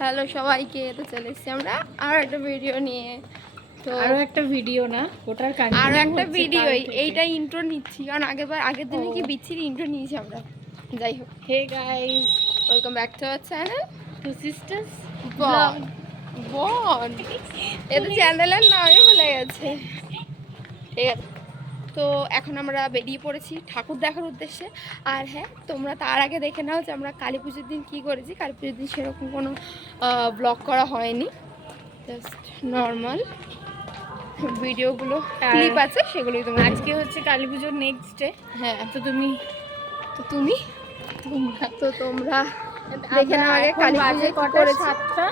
Hello সবাইকে, তো চলে এসেছি আমরা আরো একটা ভিডিও নিয়ে। তো আরো একটা ভিডিও না, ওটার কন্টিনিউ আরো একটা হচ্ছে ভিডিও, কাল থেকে। এইটা ইন্ট্রো নিচ্ছি কারণ আগের দিনে কি বিচ্ছিরি ইন্ট্রো নিয়েছি আমরা। যাই হোক, hey guys, welcome back to our channel two sisters বন বন। এটা চ্যানেলের নামই ভুলে গেছে। ঠিক আছে, তো এখন আমরা বেরিয়ে পড়েছি ঠাকুর দেখার উদ্দেশ্যে। আর হ্যাঁ, তোমরা তার আগে দেখে নাও যে আমরা কালী পুজোর দিন কী করেছি। কালী পুজোর দিন সেরকম কোনো ব্লগ করা হয়নি, জাস্ট নর্মাল ভিডিওগুলো ক্লিপ আছে, সেগুলোই তোমরা। আজকে হচ্ছে কালী পুজোর নেক্সট ডে। হ্যাঁ, তো তুমি তোমরা দেখে নাও আগে কালী পুজো কটা 7টা।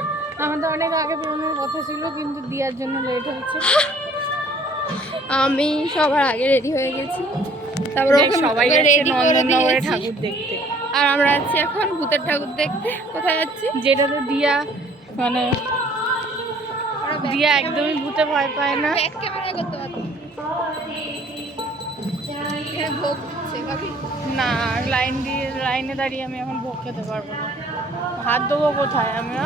আমাদের অনেক আগে বেরোনোর কথা ছিল, কিন্তু দিয়ার জন্য লেট হয়েছে। আমি সবার আগে রেডি হয়ে গেছি, তারপর সবাই রেডি করে দিয়েছি ঠাকুর দেখতে। আর আমরা যাচ্ছি এখন ভূতের ঠাকুর দেখতে। কোথায় যাচ্ছি? যেটাতে দিয়া মানে দিয়া একদমই ভূতে ভয় পায় না। ব্যাক ক্যামেরা করতে পারবো ভোগ দিচ্ছে ভাবি না, লাইনে দাঁড়িয়ে আমি এখন ভোগ খেতে পারবো না। হাত দেবো কোথায় আমরা?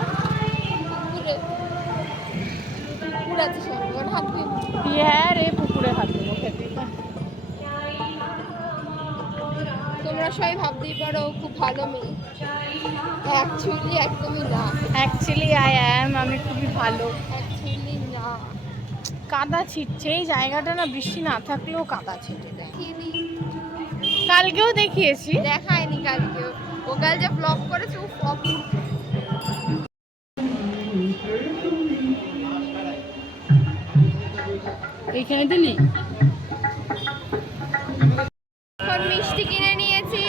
পুকুর আছে সবার হাত ধুয়ে। হ্যাঁ রে, পুকুরে হাত দেবো খেতে। তোমরা সবাই ভাবতেই পারো খুব ভালো মেয়ে, অ্যাকচুয়ালি একদমই না। অ্যাকচুয়ালি আমি খুবই ভালো। অ্যাকচুয়ালি না। কাদা ছিটছে এই জায়গাটা, না বৃষ্টি না থাকলেও কাদা ছিটে দেয়। কালকেও দেখিয়েছি, দেখায়নি কালকেও। ও কাল যে ব্লগ করেছে ও অপূর্ব। এইখানে দিলি এখন মিষ্টি কিনে নিয়েছি,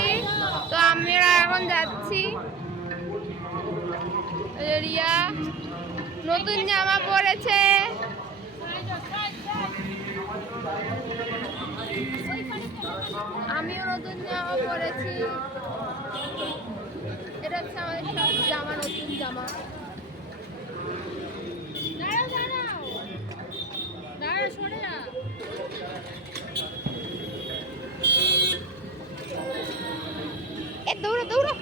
তো আমরা এখন যাচ্ছি। রিয়া নতুন জামা পরেছে, আমিও নতুন জামা পরেছি। এটা হচ্ছে আমাদের সব জামা, নতুন জামা। সরে না। দৌড়া দৌড়া।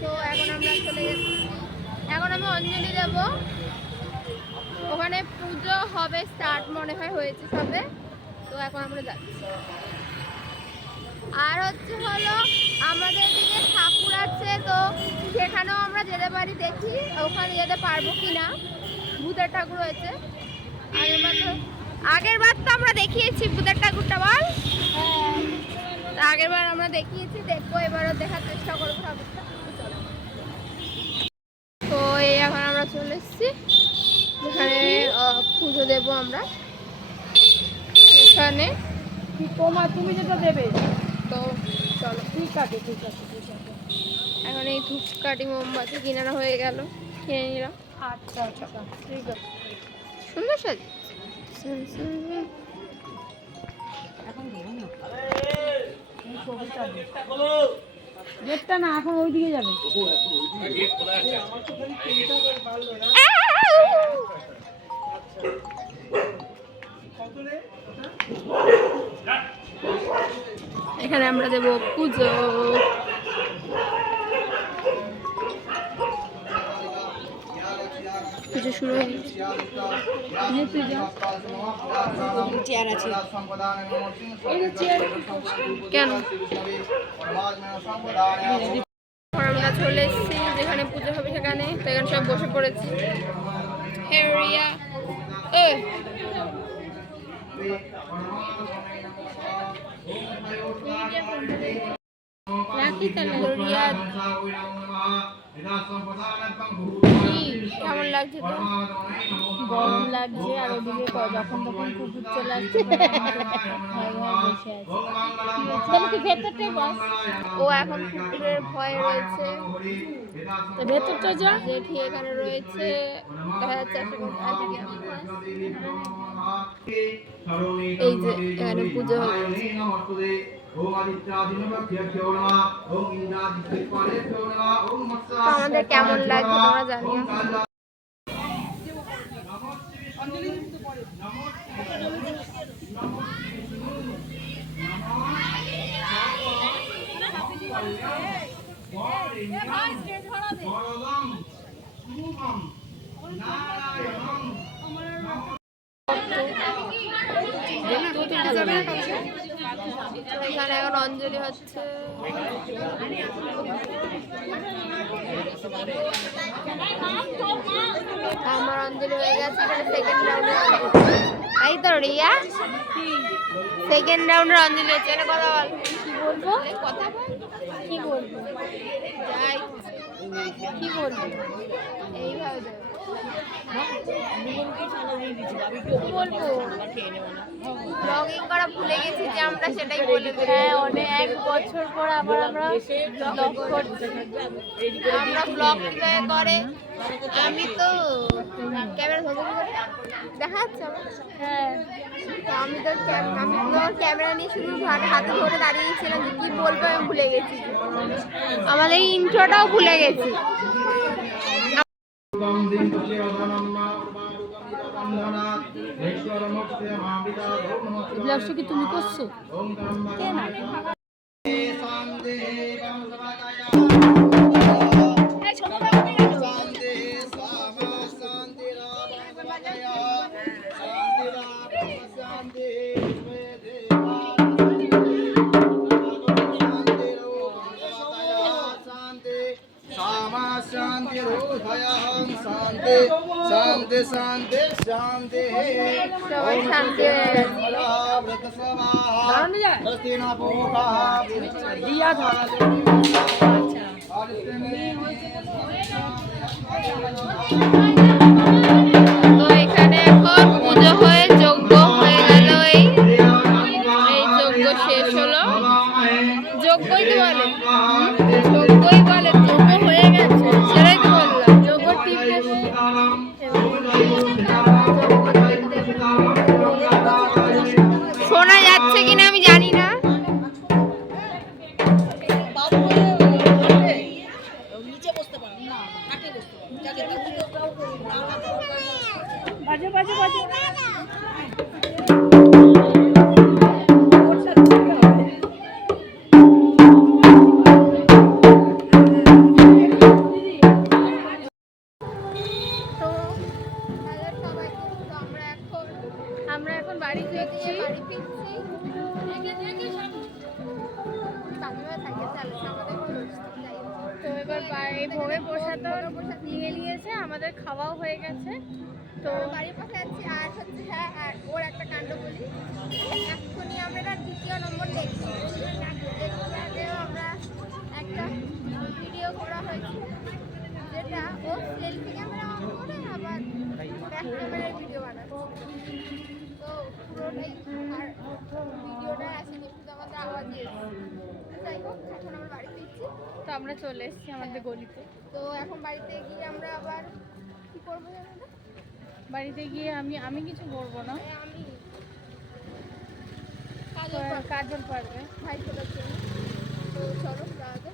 তো এখন আমরা চলে যাচ্ছি, এখন আমি অঞ্জলি দেব। ওখানে পুজো হবে, স্টার্ট মনে হয় হয়েছে সবে। তো এখন আমরা যাচ্ছি। আর হলো আমাদের দিকে ঠাকুর আছে, তো সেখানেও আমরা যেতে পারি, দেখি ওখানে যেতে পারবো কিনা। ভূতের ঠাকুর হয়েছে আগের বার তো আমরা দেখিয়েছি ভূতের ঠাকুরটা, বল। আগের বার আমরা দেখিয়েছি, দেখবো এবারও দেখার চেষ্টা করবো ঠাকুরটা। তো এই এখন আমরা চলে এসেছি যেখানে পুজো দেবো আমরা। এখানে তুমি যেটা দেবে, তো চলো। ঠিক আছে। এখন এই ধূপকাঠি মোমবাতি কিনানো হয়ে গেল, কিনে নিলাম। আচ্ছা ঠিক আছে। সুন্দর সাজ। গেটটা না, এখন ওই দিকে যাবে। এখানে আমরা দেবো পুজো। পুজো শুরু হয়ে গেছে। চেয়ার আছে কেন? আমরা চলে এসেছি যেখানে পুজো হবে সেখানে, তো এখানে সব বসে পড়েছি। রিয়া কেমন লাগছে? তো গরম লাগছে, আর ওদিকে যখন তখন কুকুর চলে আসছে, বসে আছে। ভেতরটাই বস। ও এখন কুকুরের ভয়ে রয়েছে, ভেতরটা যা। জেঠি এখানে রয়েছে, দেখা যাচ্ছে এই যে এখানে পুজো হচ্ছে। আমাদের কেমন লাগছে তোমরা জানিও। এখানে এখন অঞ্জলি হচ্ছে। আমার অঞ্জলি হয়ে গেছে। সেকেন্ড রাউন্ডে এই তো রিয়া সেকেন্ড রাউন্ডের অঞ্জলি হচ্ছে। এটা কথা বল। কি বলবো? কথা বল। কি বলবো? যাই কি বলবো? এইভাবে দেবে। কি বলবো? ব্লগিং করা ভুলে গেছি যে আমরা, সেটাই বলে দেব। হ্যাঁ, অনেক বছর পর আবার আমরা ব্লগ করছি। আমরা ব্লগ কিভাবে করে, আমি তো ক্যামেরা দেখা যাচ্ছে আমার? হ্যাঁ, তো আমি তো ক্যামেরা নিয়ে শুধু হাতে ধরে দাঁড়িয়েছিলাম যে কি বলবো আমি ভুলে গেছি। আমাদের ইন্ট্রোটাও ভুলে গেছি। ব্লগটা কি তুমি করছো? शांति शांति शांति সবাই শান্তি হয়ে তো এখানে এখন পুজো হয়ে যজ্ঞ হয়ে গেল। এই যজ্ঞ শেষ হলো। যজ্ঞই তো বলে, যজ্ঞই বলে, যজ্ঞ হয়ে গেছে, সেটাই তো বললাম। যজ্ঞ টিপে শোনা যাচ্ছে কিনা আমি জানি না। বাজে বাজে বাজে। আমরা এখন বাড়ি ফিরছি। তো এবার ভোগের প্রসাদ নিয়ে নিয়েছে, আমাদের খাওয়াও হয়ে গেছে। তো বাড়ির পাশে যাচ্ছি। আর হচ্ছে হ্যাঁ, আর ওর একটা কাণ্ড বলি। এখনই আমরা দ্বিতীয় নম্বর দেখছি। আমরা একটা ভিডিও করা হয়েছে, যেটা ও সেলফি ক্যামেরা অন করে আবার ব্যাক ক্যামেরায় ভিডিও বানাচ্ছে। তো পুরোটাই আর ভিডিওটা আসেনি, শুধু আমাদের আওয়াজই এসেছে। যাই হোক, এখন আমরা বাড়ি ফিরছি। তো আমরা চলে এসেছি আমাদের গলিতে। তো এখন বাড়িতে গিয়ে আমরা আবার কি করবো জানো না? বাড়িতে গিয়ে আমি কিছু করবো না, আমি কাজল পারবে। ভাই ফোটার জন্য। তো চলো রাতে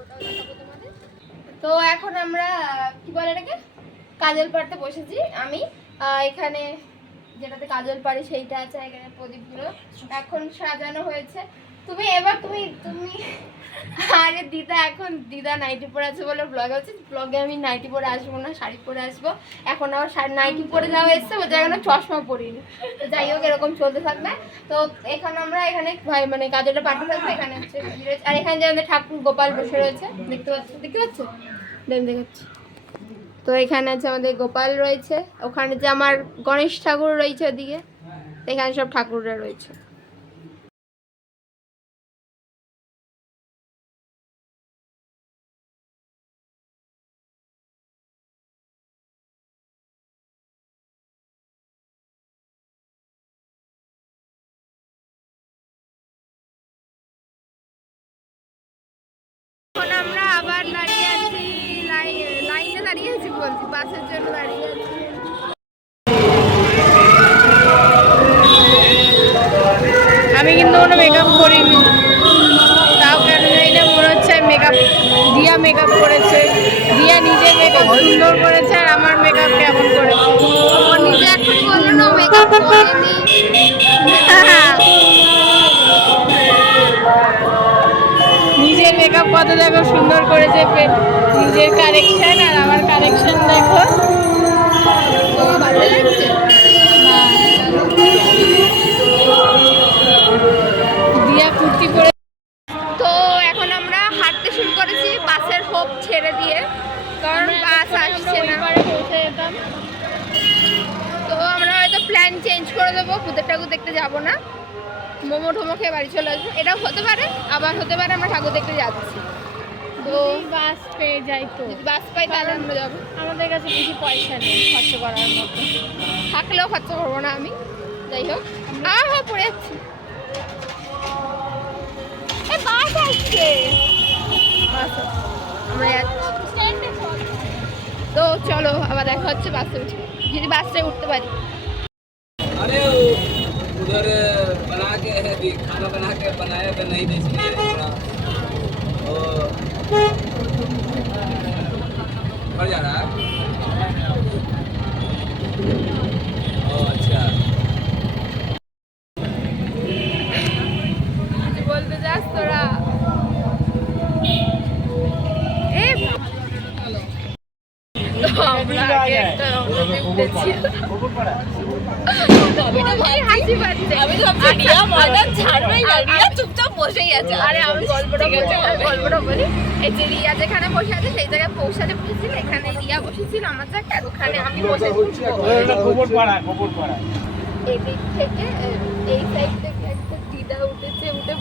ওটাও দেখাবো তোমাদের। তো এখন আমরা কি বলে এটাকে কাজল পাড়তে বসেছি। আমি এখানে যেটাতে কাজল পাড়ি সেইটা আছে। এখানে প্রদীপগুলো এখন সাজানো হয়েছে। তুমি তুমি আরে দিদা, এখন দিদা নাইটি পরে আছে বলে ব্লগে হচ্ছে। ব্লগে আমি নাইটি পরে আসবো না, শাড়ি পরে আসবো। এখন আবার নাইটি পরে যাওয়া এসছে, ও জায়গায় চশমা পরিনি। তো যাই হোক, এরকম চলতে থাকবে। তো এখানে আমরা ভাই মানে কাজলটা পাঠতে থাকবো। এখানে হচ্ছে আর এখানে যে আমাদের ঠাকুর গোপাল বসে রয়েছে, দেখতে পাচ্ছ? দেখাচ্ছি। তো এখানে আছে আমাদের গোপাল রয়েছে, ওখানে যে আমার গণেশ ঠাকুর রয়েছে ওদিকে। এখানে সব ঠাকুররা রয়েছে। এখন আমরা আবার দাঁড়িয়ে আছি, লাইনে দাঁড়িয়ে আছি বলছি, বাসের জন্য দাঁড়িয়ে আছি। আমি কিন্তু কোনো মেকআপ করিনি, তাও কেন জানি না মনে হচ্ছে মেকআপ দিয়া মেকআপ করেছে। দিয়া নিজের মেকআপ সুন্দর করেছে, আর আমার মেকআপ কেমন করেছে। ও নিজে এখন বললো না মেকআপ করেনি। নিজের মেকআপ কত দেখো সুন্দর করেছে, নিজের কারেকশন আর আমার কারেকশন দেখো। তোমার ভালো লাগছে? দিয়া কুর্তি পরে। তো এখন আমরা হাঁটতে শুরু করেছি বাসের হোপ ছেড়ে দিয়ে, কারণ বাস আসছে না। পৌঁছে যেতাম। তো আমরা হয়তো প্ল্যান চেঞ্জ করে দেবো, ভূতের ঠাকুর দেখতে যাব না, মোমো টোমো খেয়ে বাড়ি চলে আসবো। এটাও হতে পারে, আবার হতে পারে আমরা ঠাকুর দেখতে যাচ্ছি। তো বাস পেয়ে যাই তো, যদি বাস পাই তাহলে আমরা যাবো। আমাদের কাছে বেশি পয়সা নেই খরচ করার মতো। থাকলেও খরচা করবো না আমি। যাই হোক, হ্যাঁ পড়ে যাচ্ছি। বাস আসছে, বাস আসছে, আমরা যাচ্ছি। তো চলো আবার দেখা হচ্ছে বাসে উঠে, যদি বাসটায় उठते পারি। अरे उधर बना के है कि खाना बना के बनाया तो नहीं दे इसलिए थोड़ा वो बढ़ जा रहा है। ओ अच्छा বলতে যাস তোরা? আমরা আগে একটা হাসি পাচ্ছে। আমি তো ভাবছি রিয়া ময়দান ছাড়বেই না, রিয়া চুপচাপ বসেই আছে। আরে আমি গল্পটা বলি। এই যে রিয়া যেখানে বসে আছে সেই জায়গায় পৌঁছাতে বসেছিল, এখানে রিয়া বসেছিল আমার জায়গায়, আর ওখানে আমি বসে এদিক থেকে এই সাইড থেকে একটা দিদা উঠে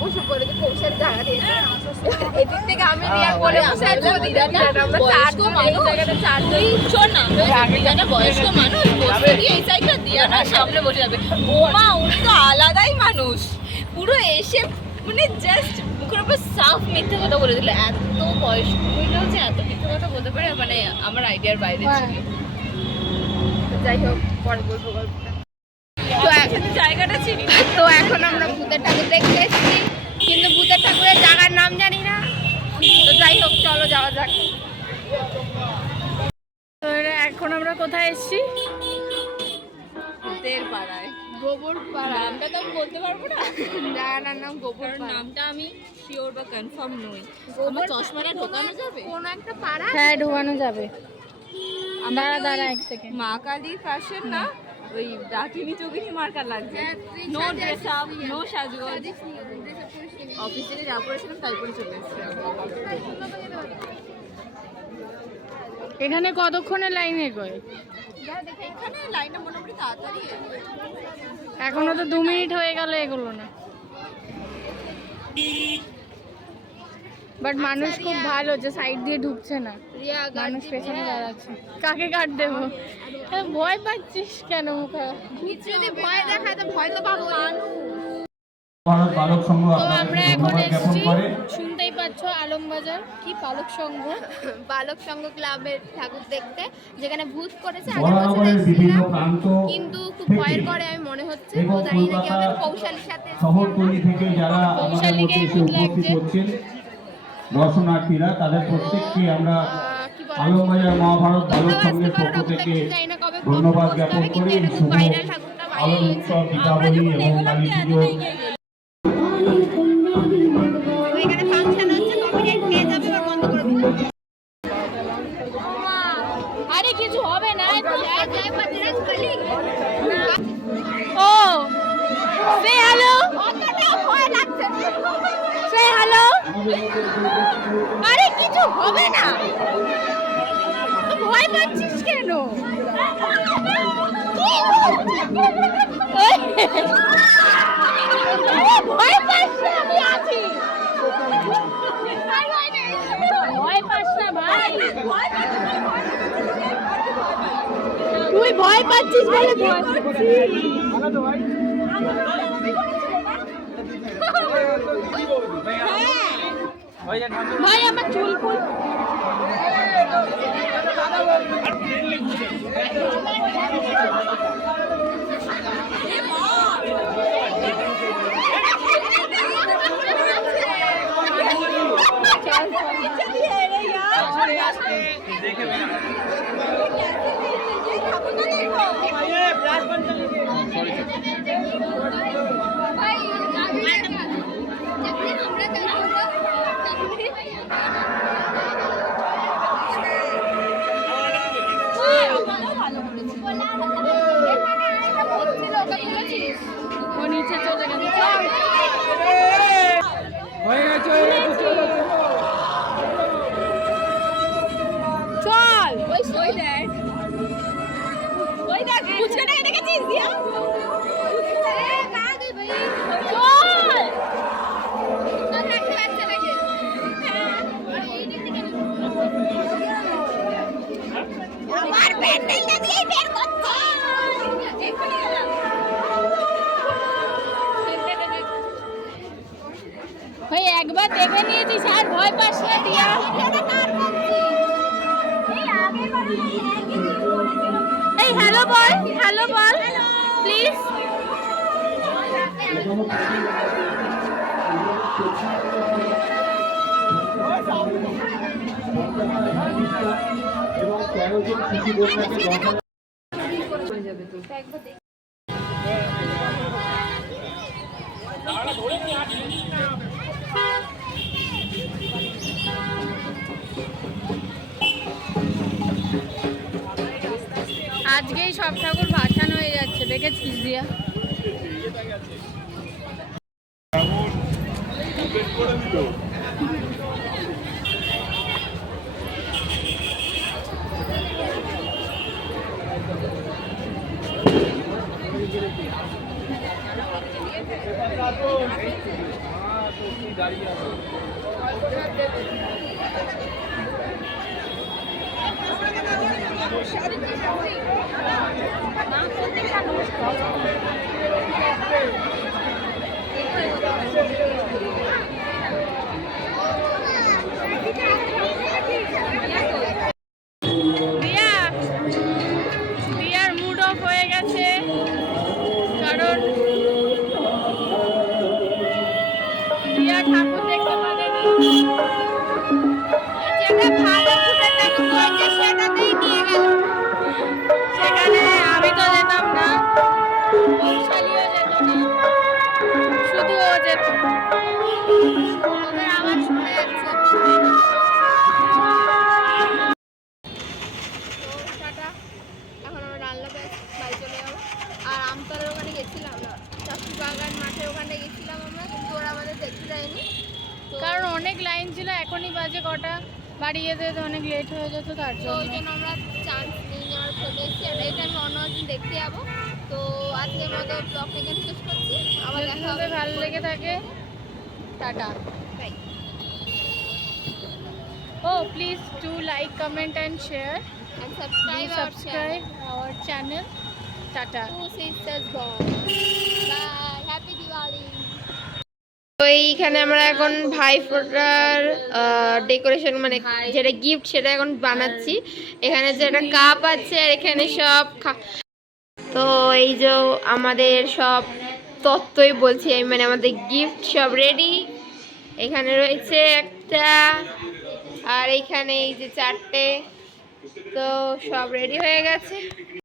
বসে পড়েছে পৌঁছার জায়গা দিয়েছে। এদিক থেকে আমি রিয়া বলে বসে আছি, দিদাটা আমরা চারজন এই জায়গাটা চারজন। শোন না, দিদাটা বয়স্ক মানুষ, বসে দিয়ে এই সাইডটা দিয়াটা সামনে বসে যাবে। ওমা উনি তো আলাদাই মানুষ, পুরো এসে মানে জাস্ট মুখের উপর সাফ মিথ্যে কথা বলে দিল। এত বয়স্ক হইলেও যে এত মিথ্যে কথা বলতে পারে, মানে আমার আইডিয়ার বাইরে ছিল। যাই হোক, পরে বলবো গল্পটা। জায়গাটা চিনি না। তো এখন আমরা ভূতের ঠাকুর দেখতে এসেছি, কিন্তু ভূতের ঠাকুরের জায়গার নাম জানি না। তো যাই হোক, চলো যাওয়া যাক। তো এখন আমরা কোথায় এসেছি? ভূতের পাড়ায়, গোবর পাড়া। নামটা তো আমি বলতে পারবো না, জায়গাটার নাম গোবর পাড়া। নামটা আমি শিওর বা কনফার্ম নই। আমার চশমাটা ঢোকানো যাবে কোনো একটা পাড়া? হ্যাঁ ঢোকানো যাবে। দাঁড়া এক সেকেন্ড। মা কালী ফ্যাশন না, ওই ডাকিনি চোখিনি মার্কা লাগছে। নো ড্রেস আপ, নো সাজগোজ। অফিস থেকে যা পড়েছিলাম তাই পরে চলে এসেছি। এখানে কতক্ষণে লাইন এগোয়? এখানে লাইনটা মোটামুটি তাড়াতাড়ি। এখনো তো 2 মিনিট হয়ে গেল এগুলো না। বাট মানুষ খুব ভালো যে সাইড দিয়ে ঢুকছে না, মানুষ পেছনে দাঁড়াচ্ছে। কাকে কাট দেবো? ভয় পাচ্ছিস কেন? মুখে যদি ভয় দেখায় তো ভয় তো পাবো। বালক সংঘ তো আমরা এখন ধন্যবাদ জ্ঞাপন এসেছি, করে শুনতেই পাচ্ছ, আলমবাজার কি বালক সংঘ, বালক সংঘ ক্লাবের ঠাকুর দেখতে, যেখানে ভূত করেছে। বরানগরের বিভিন্ন প্রান্ত কিন্তু খুব ভয়ের করে আমি মনে হচ্ছে। তো এবং জানি না কি কলকাতা আমাদের কৌশালীর সাথে শহরতলি থেকে যারা আমাদের মধ্যে এসে উপস্থিত হচ্ছেন দর্শনার্থীরা, তাদের প্রত্যেককে আমরা কি বলে আলমবাজার মহাভারত বালক সংঘের পক্ষ থেকে ধন্যবাদ জ্ঞাপন করি। এই শুভ আলোর উৎসব, দীপাবলি এবং কালী পুজো এখানে ফাংশন হচ্ছে, কপিরাইট পেয়ে যাবে, আর বন্ধ করে দিবে। আরে কিছু হবে না। জয় বজরং বলি। ও সে হ্যালো, অতটা ভয় লাগছে না। সে হ্যালো। আরে কিছু হবে না, ভয় পাচ্ছিস কেন? ভয় পাস না, আমি আছি। ভয় পাস না ভাই, তুই ভয় পাচ্ছিস বলে ভয় পাচ্ছিস। ভাই আমার চুল ফুল। ভাই আমরা প্যান্ডেলটা দিয়েই বের করছে। ভাই একবার দেখে নিয়েছিস আর ভয় পাস না দিয়া। এই হ্যালো বল প্লিজ। এবং 13 জন শিশু কন্যাকে দর্শন আজকেই সব ঠাকুর ভাসান হয়ে যাচ্ছে, দেখেছিস দিয়া? দিয়ার মুড অফ হয়ে গেছে, কারণ দিয়া ঠাকুর দেখতে পারেনি। যেটা ভালো ফুটের ঠাকুর হয়েছে সেটাতেই নিয়ে গেল। সেখানে আমি তো যেতাম না, বৈশালীও যেত না, শুধু ও যেত। ওদের আওয়াজ শোনা যাচ্ছে। তো টাটা, এখন আমরা রান্না বাড়ি চলে যাবো। আর আমতলার ওখানে গেছিলাম না, চাষি বাগান মাঠের ওখানে গেছিলাম আমরা, কিন্তু ওরা আমাদের দেখতে যায়নি। তো কারণ অনেক লাইন ছিল, এখনই বাজে কটা, বাড়ি যেতে যেতে অনেক লেট হয়ে যেত, তার তো ওই জন্য। জন্য আমরা চান্স নিয়ে আমরা চলে এসেছি। আর এটা আমি অন্য দিন দেখতে যাবো। তো আজকের মতো ব্লগটা এখানে শেষ করছি। আবার যদি দেখা হবে। তোমাদের ভালো লেগে থাকে, tata, bye. oh please do like, comment and share. And Do subscribe our channel. subscribe our channel. Tata. Two sisters born. Bye. Happy Diwali. তো এইখানে আমরা এখন ভাইফোঁটার ডেকোরেশন মানে যেটা গিফট সেটা এখন বানাচ্ছি। এখানে যে একটা কাপ আছে আর এখানে সব তো এই যে আমাদের সব তত্ত্বই বলছি আমি, মানে আমাদের গিফট সব রেডি। এখানে রয়েছে একটা, আর এইখানে এই যে 4টে, তো সব রেডি হয়ে গেছে।